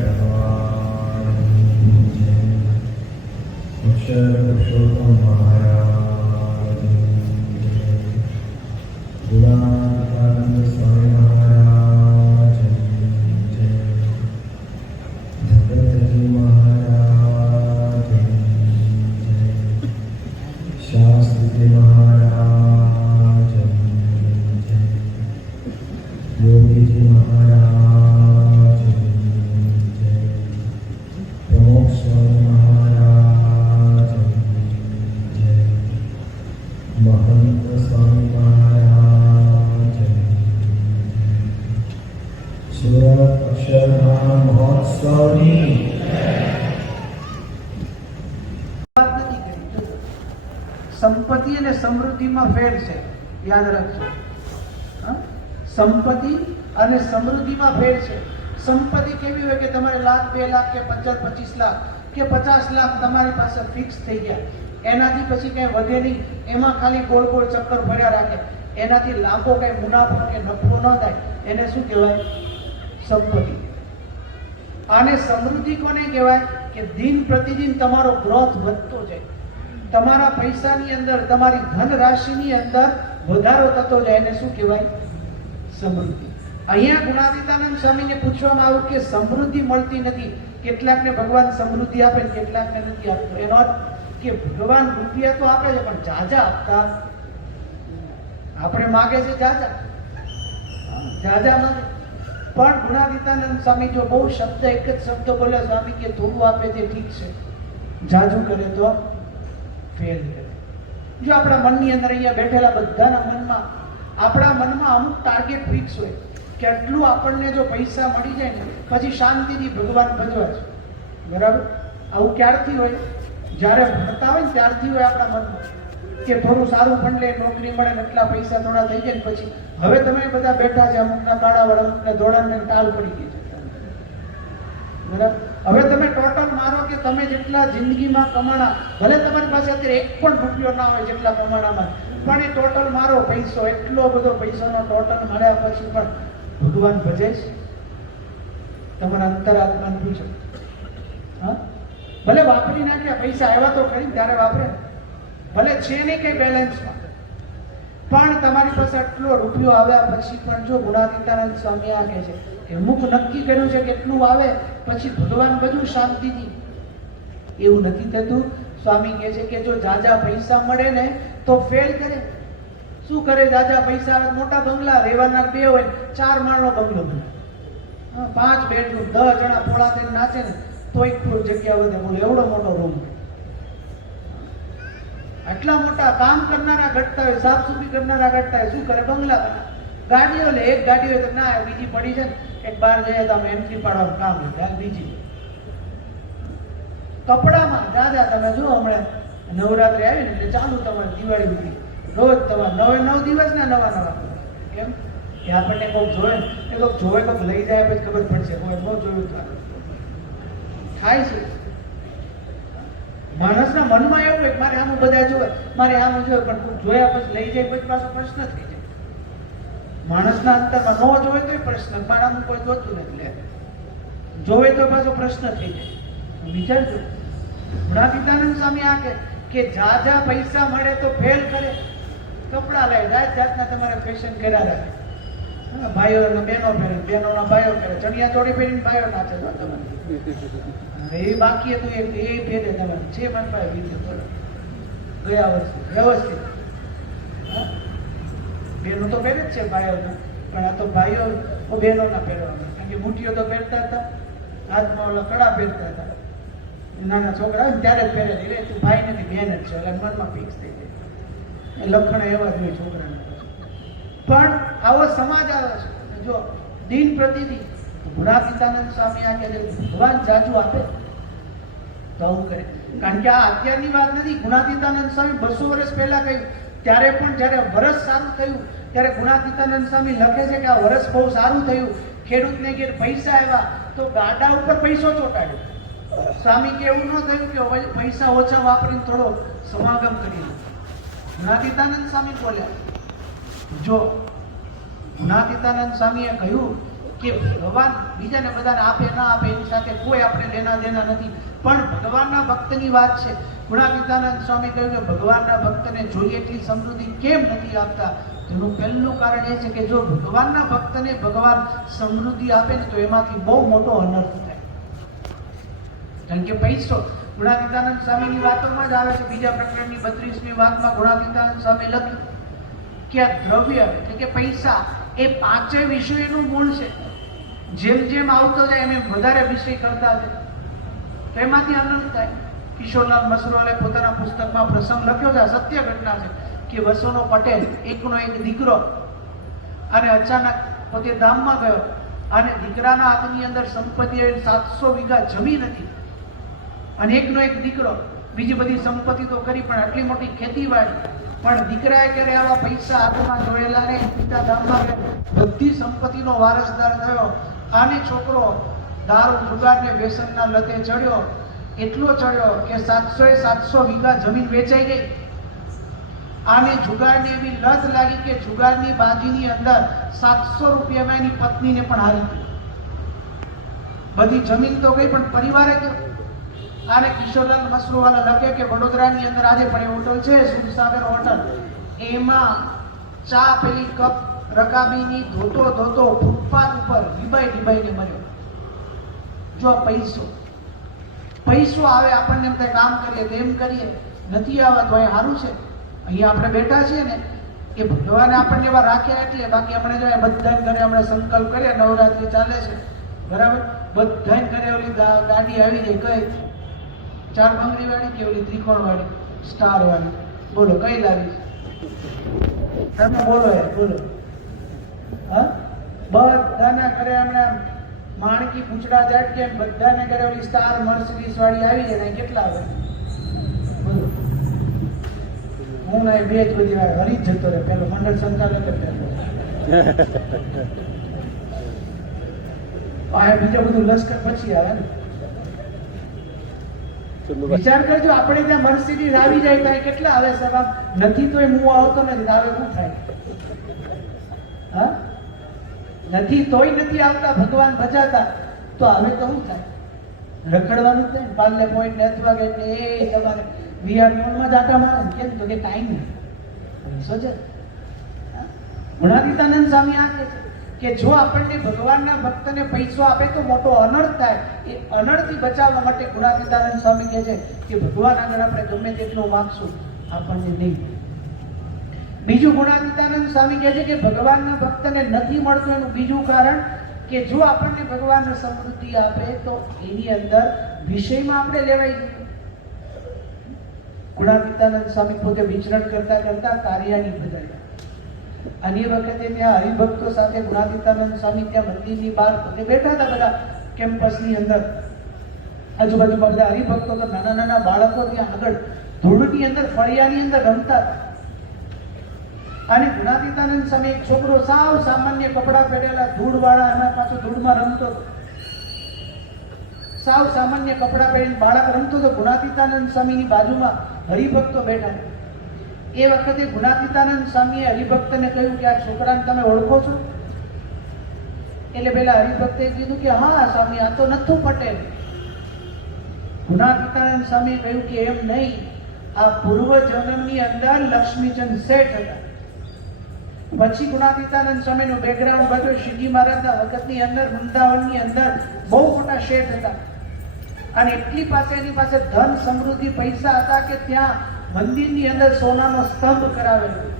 ભગવાન જય. યાદ રાખજો. સંપત્તિ અને સમૃદ્ધિમાં ફેર છે. સંપત્તિ કેવી હોય કે તમારે લાખ, બે લાખ કે પચાસ પચીસ લાખ કે પચાસ લાખ તમારી પાસે ફિક્સ થઈ ગયા. એનાથી પછી કઈ વધે નહીં. એમાં ખાલી ગોળ ગોળ ચક્કર ભર્યા રાખે. એનાથી લાંબો કઈ મુનાફો કે નફો ન થાય. એને શું કહેવાય? સંપત્તિ. આને સમૃદ્ધિ કોને કહેવાય? કે દિન પ્રતિદિન તમારો ગ્રોથ વધતો જાય. તમારા પૈસાની અંદર, તમારી ધન રાશિની અંદર વધારો થતો જાય એને શું કહેવાય? સમૃદ્ધિ. અહીંયા ગુણાતીતાનંદ સ્વામીને પૂછવામાં આવ્યું કે સમૃદ્ધિ મળતી નથી. કેટલાકને ભગવાન સમૃદ્ધિ આપે ને કેટલાકને નથી આપતો. એનો અર્થ કે ભગવાન રૂપિયા તો આપે છે, પણ જાજા આપતા આપણે માગે છે જાજા. જાજા માંગે. પણ ગુણાદિતાનંદ સ્વામી જો બહુ શબ્દ, એક જ શબ્દ બોલે, સ્વામી કે થોડું આપે તે ઠીક છે. જાજુ કરે તો ફેલ કરે. જો આપણા મનની અંદર અહીંયા બેઠેલા બધાના મનમાં, આપણા મનમાં અમુક ટાર્ગેટ ફિક્સ હોય કે આટલું આપણને જો પૈસા મળી જાય ને, પછી શાંતિથી ભગવાન ભજવા છે. બરાબર? આવું ક્યારથી હોય? જ્યારે ભણતા હોય ને, ત્યારથી હોય આપણા મનમાં કે થોડું સારું લે, નોકરી મળે ને એટલા પૈસા થોડા થઈ જાય ને પછી. હવે તમે બધા બેઠા છે અમુકના કાળા વાળા અમુકને ધોળા ને ટાલ પડી ગઈ છે. બરાબર? હવે તમે ટોટલ મારો કે તમે જેટલા જિંદગીમાં કમાણા, ભલે તમારી પાસે અત્યારે એક પણ રૂપિયો ના હોય જેટલા કમાણામાં, પણ એ ટોટલ મારો પૈસો, એટલો બધો પૈસાનો ટોટલ મળ્યા પછી પણ ભગવાન ભજે છે? તમારા અંતરાત્માને પૂછો હા? ભલે વાપરી નાખ્યા, પૈસા આવ્યા તો ખરી ત્યારે વાપરે. ભલે છે નહીં કંઈ બેલેન્સમાં પણ તમારી પાસે આટલો રૂપિયો આવ્યા પછી પણ જો ગુણાતીતાનંદ સ્વામી આ કહે છે કે મુખ નક્કી કર્યું છે કેટલું આવે, પછી ભગવાન બધું શાંતિથી. એવું નથી થતું. સ્વામી કહે છે કે જો જાજા પૈસા મળે ને, તો ફેલ કરે. શું કરે જાજા પૈસા? આવે મોટા બંગલા, રહેવાના બે હોય, ચાર માળનો બંગલો બને પાંચ બેડરૂમ, દસ જણા પોળા થઈને નાચે ને, તો એક જગ્યા વધે. બોલો, એવડો મોટો રૂમ. આટલા મોટા કામ કરનારા ઘટતા હોય સાફ સુફી કરનારા ઘટતા હોય, શું કરે? બંગલા ગાડીઓ લે, એક ગાડી હોય તો ના, બીજી પડી છે ને. એક બાર જઈએ તો અમે એન્ટ્રી પાડવાનું કામ લે બીજી કપડામાં, દાદા, તમે જુઓ હમણાં, નવરાત્રી આવી ને એટલે ચાલુ તમારે દિવાળી સુધી રોજ તમારે નવે નવ દિવસ ને નવા નવા કેમ? કે આપણને કોઈક જોવે એ કોઈક જોવે કોઈક લઈ જાય, પછી ખબર પડશે કોઈ બહુ જોયું થાય છે માણસના મનમાં એવું હોય મારે આમ બધા જોવે, મારે આમ જોવે, પણ જોયા પછી લઈ જાય, પછી પાછો પ્રશ્ન થઈ માણસના અંતરમાં ન જોવે તો પ્રશ્ન પણ આમ કોઈ જોતું નથી લે. જોવે તો પાછો પ્રશ્ન થઈ જાય. વિચારજો. ગુણાતીતાનંદ સ્વામી આ કે કે જા પૈસા મળે તો ફેલ કરે. કપડા લે જાત જાતના તમારે ફેશન કર્યા રાખે. હા, ભાઈઓ ને બહેનો પહેરે બહેનોના ભાઈઓ પહેરે ચણિયા ચોડી પહેરીને ભાઈઓ નાચે જો તમારે એ બાકી હતું એ પહેરે તમારે. છે મન ભાઈ ગયા વર્ષે વ્યવસ્થિત? બહેનો તો પહેરે જ છે ભાઈઓના, પણ આ તો ભાઈઓ બહેનોના પહેરવાના કારણ કે બુટીઓ તો પહેરતા હતા, હાથમાં ઓલા કડા પહેરતા હતા. નાના છોકરા ત્યારે જ પહેરે એટલે તું ભાઈ નથી, બહેન જ છે. એટલે મનમાં ફિક્સ થઈ જાય. લખણ એવા જ હોય છોકરાને. પણ આવો સમાજ આવે છે. જો દિન પ્રતિદિન ગુણાતીતાનંદ સ્વામી આ કહે ભગવાન જાજુ આપે. તો આવું કરે. કારણ કે આ અત્યારની વાત નથી. ગુણાતીતાનંદ સ્વામી બસો વર્ષ પહેલા કહ્યું ત્યારે પણ જ્યારે વરસ સારું થયું, ત્યારે ગુણાતીતાનંદ સ્વામી લખે છે કે આ વરસ બહુ સારું થયું ખેડૂતને કે પૈસા આવ્યા તો ગાડા ઉપર પૈસો ચોટાડ્યો સ્વામી કે એવું ન થયું કે પૈસા ઓછા વાપરીને થોડો સમાગમ કરી. ગુણાતીતાનંદ સ્વામી બોલ્યા, જો ગુણાતીતાનંદ સ્વામીએ કહ્યું કે ભગવાન બીજાને બધાને આપે, ના આપે, એની સાથે કોઈ આપણે લેના દેના નથી. પણ ભગવાનના ભક્તની વાત છે. ગુણાતીતાનંદ સ્વામી કહ્યું કે ભગવાનના ભક્તને જોઈએ એટલી સમૃદ્ધિ કેમ નથી આપતા? તેનું પહેલું કારણ એ છે કે જો ભગવાનના ભક્તને ભગવાન સમૃદ્ધિ આપે ને તો એમાંથી બહુ મોટો અનર્થ થાય. કારણ કે પૈસો ગુણાતીતાનંદ સ્વામીની વાતોમાં જ આવે છે. બીજા પ્રકરણની બત્રીસમી વાતમાં ગુણાતીતાનંદ સ્વામી લખ્યું કે આ દ્રવ્ય એટલે કે પૈસા એ પાંચે વિષયનું મૂળ છે. જેમ જેમ આવતો જાય એમ એમ વધારે વિષય કરતા જાય એમાંથી આનંદ થાય. કિશોરલાલ મસરોલે પોતાના પુસ્તકમાં પ્રસંગ લખ્યો છે સત્ય ઘટના છે, કે વસોનો પટેલ એકનો એક દીકરો અને અચાનક પોતે ધામમાં ગયો અને દીકરાના હાથની અંદર સંપત્તિ સાતસો વીઘા જમીન હતી. અને એકનો એક દીકરો, બીજી બધી સંપત્તિ તો કરી, પણ આટલી મોટી ખેતીવાડી. પણ દીકરાએ ક્યારે આવા પૈસા હાથમાં જોયેલા ને પિતા ધામમાં ગયા. બધી સંપત્તિનો વારસદાર થયો. આને છોકરો દારૂ, જુગારને વ્યસનના લતે ચડ્યો, એટલો ચડ્યો કે સાતસો એ સાતસો વીઘા જમીન વેચાઈ ગઈ. આને જુગારની એવી લત લાગી કે જુગારની બાજીની અંદર સાતસો રૂપિયામાં એની પત્નીને પણ હારી ગઈ. બધી જમીન તો ગઈ, પણ પરિવારે ગયો આને કિશોરલાલ મસરૂવાલા લખે કે વડોદરાની અંદર આજે પણ એ હોટલ છે સુરસાગર હોટલ. એમાં ચા પેલી કપ, રકાબીની ધોતો ધોતો ફૂટપાથ ડીબાઈ ડીબાઈને મળ્યો. જો પૈસો પૈસો આવે આપણને એમ થાય કામ કરીએ તેમ કરીએ, નથી આવે તો એ સારું છે. અહીંયા આપણે બેઠા છીએ ને, એ ભગવાને આપણને એવા રાખ્યા એટલે બાકી આપણે જો બધા ઘરે આપણે સંકલ્પ કરીએ, નવરાત્રિ ચાલે છે. બરાબર? બધા ઘરે ઓલી ગાડી આવી જાય, કઈ? ચાર બંગડી વાળી કે ઓલી ત્રિકોણ વાળી? સ્ટાર વાળી. બોલો, કઈ લાવી? તમે બોલો યાર બોલો. હા? બધાના ઘરે હમણાં માણકી પૂંછડા જાટ કે બધાને ઘરે ઓલી સ્ટાર મર્સિડીઝ વાળી આવી જાય કેટલા આવે? હું ના બે જ બધી વાર હરી જતો રહે પેલો મંડળ સંચાલક. આ બીજા બધું લશ્કર પછી આવે ને. વિચાર કરજો આપણે ત્યાં મર્સિડીઝ આવી જાય ત્યાં કેટલા આવે સાહેબ? નથી તો એ હું આવતો નથી આવે શું થાય? હા? નથી, તોય નથી આવતા, ભગવાન બચાતા તો હવે તો શું થાય? રખડવાનું છે પાલે પોઈન્ટ કે એટલે એ તમારે વીઆર મોડમાં જ આટા મારે. કેમ તો કે ટાઈમ સોચે. હા? ગુણાતીતાનંદ સ્વામી આ કહે છે કે જો આપણને ભગવાનના ભક્તને પૈસો આપે તો મોટો અનર્થ થાય. એ અનર્થથી બચાવવા માટે ગુણાતીતાનંદ સ્વામી કહે છે કે ભગવાન આગળ આપણે ગમે તેટલું માગશું, આપણને નહીં. બીજું ગુણાનંદાનંદ સ્વામી કહે છે કે ભગવાનના ભક્તને નથી મળતું એનું બીજું કારણ કે જો આપણને ભગવાન સમૃદ્ધિ આપે તો એની અંદર વિષયમાં આપણે લેવાઈ જઈએ ગુણાતીતાનંદ સ્વામી પોતે વિચરણ કરતા કરતા કાર્યાની બદલ્યા અને એ વખતે ત્યાં હરિભક્તો સાથે ગુણાદિત્યાનંદ સ્વામી ત્યાં મંદિરની બહાર પોતે બેઠા હતા બધા કેમ્પસની અંદર. આજુબાજુમાં બધા હરિભક્તો તો નાના નાના બાળકો ત્યાં આગળ ધૂળની અંદર ફળિયાની અંદર રમતા હતા. અને ગુણાતીતાનંદ સ્વામી એક છોકરો સાવ સામાન્ય કપડાં પહેરેલા, ધૂળવાળા, એના પાછો ધૂળમાં રમતો. સાવ સામાન્ય કપડાં પહેરીને બાળક રમતો હતો ગુણાતીતાનંદ સ્વામીની બાજુમાં હરિભક્તો બેઠા. એ વખતે ગુણાતીતાનંદ સ્વામીએ હરિભક્તને કહ્યું કે, આ છોકરાને તમે ઓળખો છો? એટલે પેલા હરિભક્તે કીધું કે, હા, સ્વામી, આ તો નથુ પટેલ. ગુણાતીતાનંદ સ્વામીએ કહ્યું કે, એમ નહીં, આ પૂર્વ જન્મની અંદર લક્ષ્મીચંદ શેઠ હતા. પછી ગુણાતીતાનંદ સ્વામીનું બેકગ્રાઉન્ડ બધું શિવજી મહારાજના વખતની અંદર, વૃંદાવનની અંદર બહુ મોટા શેઠ હતા. અને એટલી પાસે એની પાસે ધન, સમૃદ્ધિ, પૈસા હતા કે ત્યાં મંદિરની અંદર સોનાનો સ્તંભ કરાવેલો.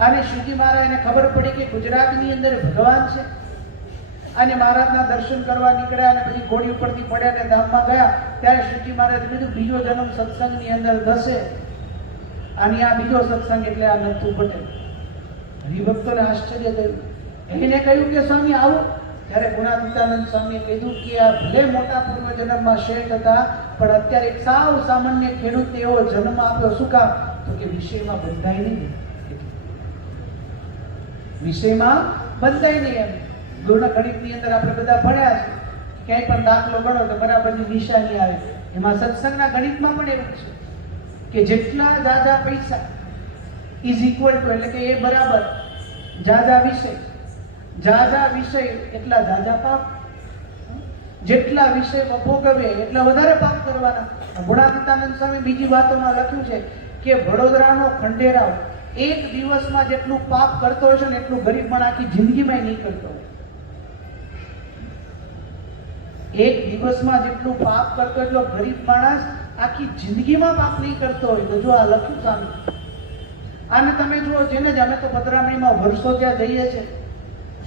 અને શિવજી મહારાજને ખબર પડી કે ગુજરાતની અંદર ભગવાન છે. અને મહારાજના દર્શન કરવા નીકળ્યા અને પછી ઘોડી ઉપરથી પડ્યા અને ધામમાં ગયા. ત્યારે શિવજી મહારાજે કીધું, બીજો જન્મ સત્સંગની અંદર થશે. અને આ બીજો સત્સંગ એટલે આ નથુ પટેલ. હરિભક્તોને આશ્ચર્ય થયું. એને કહ્યું કે, સ્વામી, આવો. ત્યારે ગુણાતીતાનંદ સ્વામીએ કીધું કે, આ ભલે મોટા પૂર્વજન્મમાં શેઠ હતા, પણ અત્યારે એક સાવ સામાન્ય ખેડૂત એવો જન્મ આપ્યો. શું કામ? તો કે, વિષયમાં બંધાય નહીં. વિષયમાં બંધાય નહીં એમ. ગુણ ગણિતની અંદર આપણે બધા ભણ્યા છે. ક્યાંય પણ દાખલો ગણો તો બરાબરની નિશાની આવે. એમાં સત્સંગના ગણિતમાં પણ એવું છે કે જેટલા દાદા પૈસા ઇઝ ઇક્વલ ટુ એટલે કે એ બરાબર જાજા વિષય. જાજા વિષય એટલા જાજા પાપ. જેટલા વિષય ભોગવે એટલા વધારે પાપ કરવાના. ગુણાનંદાનંદ સ્વામી બીજી વાતોમાં લખ્યું છે કે વડોદરાનો ખંડેરાવ એક દિવસમાં જેટલું પાપ કરતો હોય છે ને એટલું ગરીબ પણ આખી જિંદગીમાં નહીં કરતો એક દિવસમાં જેટલું પાપ કરતો એટલો ગરીબ માણસ આખી જિંદગીમાં પાપ નહીં કરતો હોય તો જો આ લખ્યું સામે. આને તમે જુઓ, જેને જ અમે તો પધરામણીમાં વર્ષો ત્યાં જઈએ છીએ.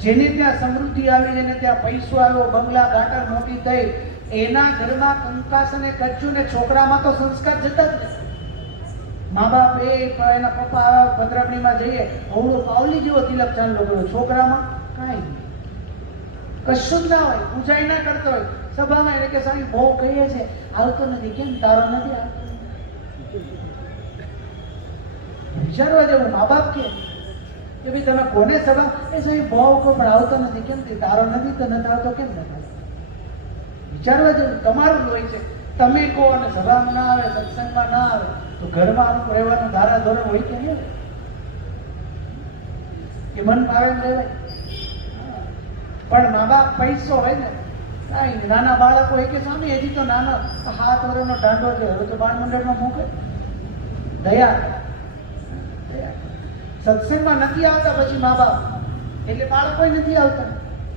જેને ત્યાં સમૃદ્ધિ આવી જેને ત્યાં પૈસો આવ્યો, બંગલા ગાટર મોટી થઈ, એના ઘરમાં કંકાસ અને કચ્છું ને છોકરામાં તો સંસ્કાર જતા જ મા બાપ એ એના પપ્પા પધરામણીમાં જઈએ, અવળો પાવલી જેવો તિલક ચાંદલો કર્યો. છોકરામાં કાંઈ નહીં. કશું જ ના હોય પૂજાઈ ના કરતો હોય. સભામાં એને કે સાહેબ, બહુ કહીએ છે, આવતો નથી. કેમ? તારો નથી આવતો? વિચારવા જેવું મા બાપ કે કે ભાઈ તમે કોને સભા એ સુધી ભાવ કહો પણ આવતો નથી, કેમ તે તારો નથી તો નથી આવતો, કેમ નથી વિચારવા જેવું તમારું જ હોય છે. તમે કહો અને સભામાં ના આવે, સત્સંગમાં ના આવે, તો ઘરમાં આનું રહેવાનું ધારા ધોરણ હોય કે નહીં? કે મન ભાવે એમ રહેવાય. પણ મા બાપ પૈસો હોય ને નાના બાળકો હોય કે સ્વામી, હજી તો નાનો. હાથ વરોનો દાંડો છે, હવે તો બાળ મંડળમાં મૂકે. દયા. સત્સંગમાં નથી આવતા પછી મા બાપ. એટલે બાળકો નથી આવતા.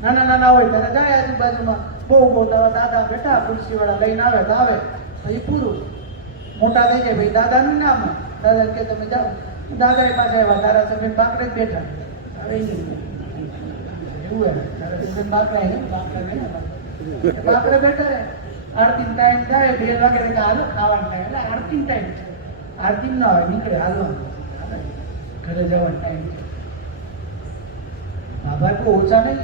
નાના નાના હોય ત્યારે જાય આજુબાજુમાં. બહુ મોટા દાદા બેઠા ખુરશી વાળા લઈને આવે તો આવે. પછી પૂરું. મોટા થઈ જાય ભાઈ દાદાનું નામ. દાદા કે તમે જાઓ. દાદા એ પાછા આવ્યા, તારા સભ્ય બાકડે જ બેઠા. હવે એવું હે તારા સભ્ય બાકડે હે બાકડે બાકડે બેઠા. રહે આરતી ટાઈમ થાય બે વાગે હાલો, ખાવાનું થાય. એટલે આરતી ટાઈમ છે. આરતી ના હોય નીકળે હાલવાનું. ઘરે જવાનો ટાઈમ આભાર તો ઓછા નહીં.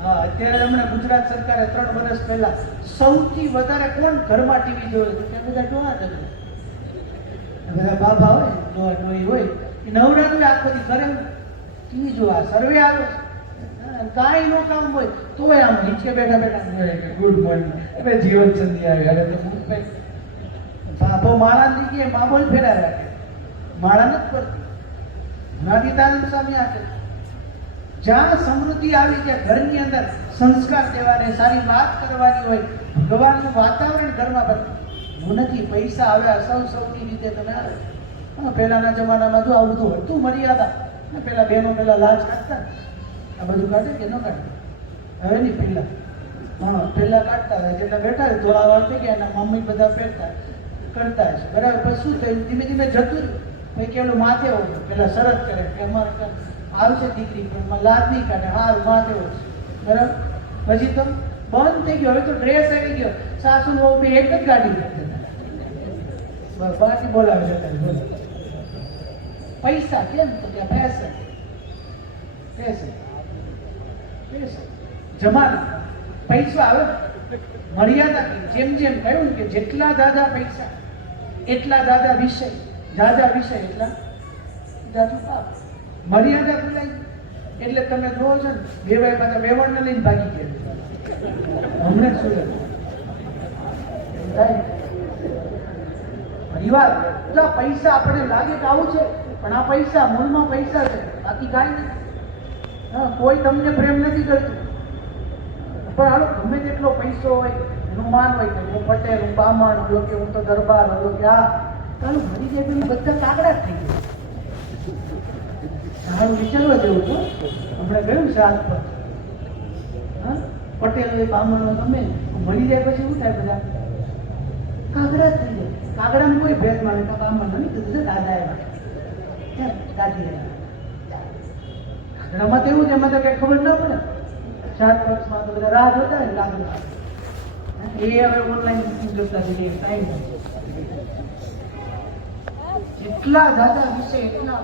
હા, અત્યારે હમણાં ગુજરાત સરકારે ત્રણ વર્ષ પહેલા સૌથી વધારે કોણ ઘરમાં ટીવી જોયું કે બધા ડોહા જ બધા બાબા હોય ડોહા ડોહી હોય, એ નવરાત્રી આખો દી કરે ટીવી જોવા, સર્વે આવે કાંઈ નો કામ હોય, તોય આમ નીચે બેઠા બેઠા ગુડ મોર્નિંગ હવે જીવન સંધિ આવી અરે તો ભાઈ. બાબો માળા ની મા જ ફેરા રાખે. માળા નથી પડતી. નાદીદાનંદ સ્વામી આ છે. જ્યાં સમૃદ્ધિ આવી જાય ઘરની અંદર સંસ્કાર દેવાને સારી વાત કરવાની હોય, ભગવાનનું વાતાવરણ ઘરમાં બને. હું નથી પૈસા આવ્યા સૌ સૌની રીતે તમે આવે. હા પહેલાના જમાનામાં જો આવું બધું હતું, મર્યાદા. ને પેલા બહેનો પેલા લાજ કાઢતા. આ બધું કાઢે કે ન કાઢે? હવે નહીં, પહેલા. હા પહેલા કાઢતા હતા, જેટલા બેઠા હોય ધોળા વાળ થઈ ગયા એના મમ્મી બધા પહેરતા, કરતા છે બરાબર પછી શું થયું? ધીમે ધીમે જતું રહ્યું. પછી કેલું માથે હોય. પેલા શરત કરે, કે અમારે આવશે દીકરી, પણ લાજ નહીં કાઢે. હારું, માથે હોય. બરાબર? પછી તો બંધ થઈ ગયો. હવે તો ડ્રેસ આવી ગયો. સાસુ બહુ બે એક જ ગાડી કરતા બાકી બોલાવે છે પૈસા કેમ? તો કે પૈસા. ફેશન ફેશન જમાના. પૈસા આવે. મર્યાદા. જેમ જેમ કહ્યું કે જેટલા દાદા પૈસા, એટલા દાદા વિષય દાદા વિષય એટલા? જાજુ પાપ મર્યાદા ભૂલાઈ એટલે તમે જોવો છો ને ભાઈ પાછા વેવણને લઈને ભાગી ગયા. હમણાં જ થાય. પરિવાર, એટલા પૈસા આપણે લાગે કે આવું છે, પણ આ પૈસા મૂળમાં પૈસા છે, બાકી કાંઈ નથી. હા, કોઈ તમને પ્રેમ નથી કરતું. પણ હાલો, ગમે તેટલો પૈસો હોય એનું માન હોય કે હું પટેલ, હું બામણ, હું કે હું તો દરબાર, હું કે આ ચાલો મરી જાય તો બધા કાગડા થઈ ગયા. સારું વિચારવા જેવું છો હમણાં ગયું શ્રાદ્ધ પર. હા? પટેલ હોય બામણ હોય ગમે મરી જાય પછી શું થાય બધા? કાગડા થઈ જાય. કાગડામાં કોઈ ભેદ માને તો બામણ નહીં કીધું દાદા એવા દાદી એવા કાગડામાં તો એવું છે એમાં તો કઈ ખબર ના પડે. સાત વર્ષમાં તો બધા રાહ જોતા હોય કાગડા એ હવે ઓનલાઈન જોતા કે ટાઈમ જેટલા દાદા વિશે એટલા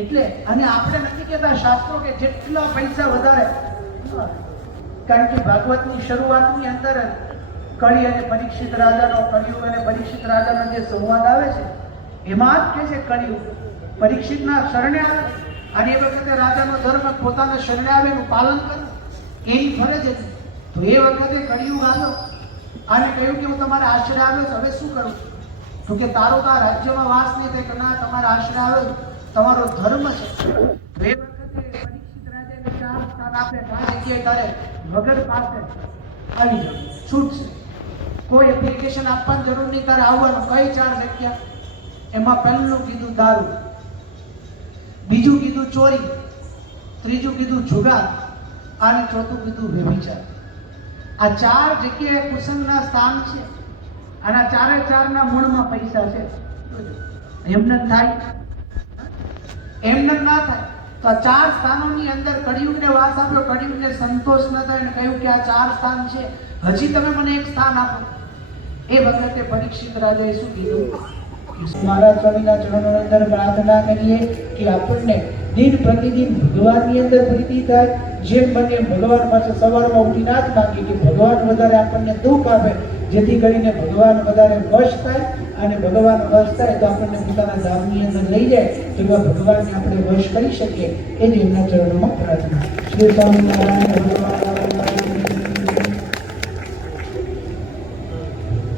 એટલે અને આપણે નથી કહેતા શાસ્ત્રો કે જેટલા પૈસા વધારે. કારણ કે ભાગવતની શરૂઆતની અંદર જ કળી અને પરીક્ષિત રાજાનો કળિયુગ અને પરીક્ષિત રાજાનો જે સંવાદ આવે છે, એમાં જ કે છે કળિયુગ. પરીક્ષિતના શરણે આવે અને એ વખતે રાજાનો ધર્મ પોતાના શરણે આવે એનું પાલન કરે. એની ફરજ હતી તો એ વખતે કળિયુગ આવ્યો. અને કહ્યું કે હું તમારા આશ્રય આવ્યો હવે શું કરું? તો કે તારો કા રાજ્યમાં વાસ નહીં, તે કના તમારા આશ્રય આવે તમારો ધર્મ છે. બે વખતે પરીક્ષિત રાજાને ચાર સ્થાન જગ્યાએ તારે વગર પાસે આવી જાવ છૂટ છે? કોઈ એપ્લિકેશન આપવાની જરૂર નહીં, તારે આવવાનું કઈ ચાર જગ્યા? એમાં પહેલું કીધું દારૂ, બીજું કીધું ચોરી, ત્રીજું કીધું જુગાર, અને ચોથું કીધું વ્યભિચાર. આ ચાર જગ્યાએ કુસંગના સ્થાન છે. અને આ ચારે ચારના મૂળમાં પૈસા છે. એમને થાય. એમને ના થાય. તો આ ચાર સ્થાનોની અંદર કળિયુગને વાસ આપ્યો, કળિયુગને સંતોષ ન થાય અને કહ્યું કે આ ચાર સ્થાન છે. હજી તમે મને એક સ્થાન આપો. એ વખતે પરીક્ષિત રાજાએ શું કીધું? મહારાજ સ્વામીના ચરણો અંદર પ્રાર્થના કરીએ કે આપણને દિન પ્રતિદિન ભગવાનની અંદર પ્રીતિ થાય. જેમ બને ભગવાન પાસે સવારમાં ઉઠી ના જ માંગીએ કે ભગવાન વધારે આપણને દુઃખ આપે. જેથી કરીને ભગવાન વધારે વશ થાય અને ભગવાન વશ થાય તો આપણને પોતાના ધામની અંદર લઈ જાય તો ભગવાનને આપણે વશ કરી શકીએ એ જ એમના ચરણોમાં પ્રાર્થના. શ્રી સ્વામિનારાયણ, ભગવાન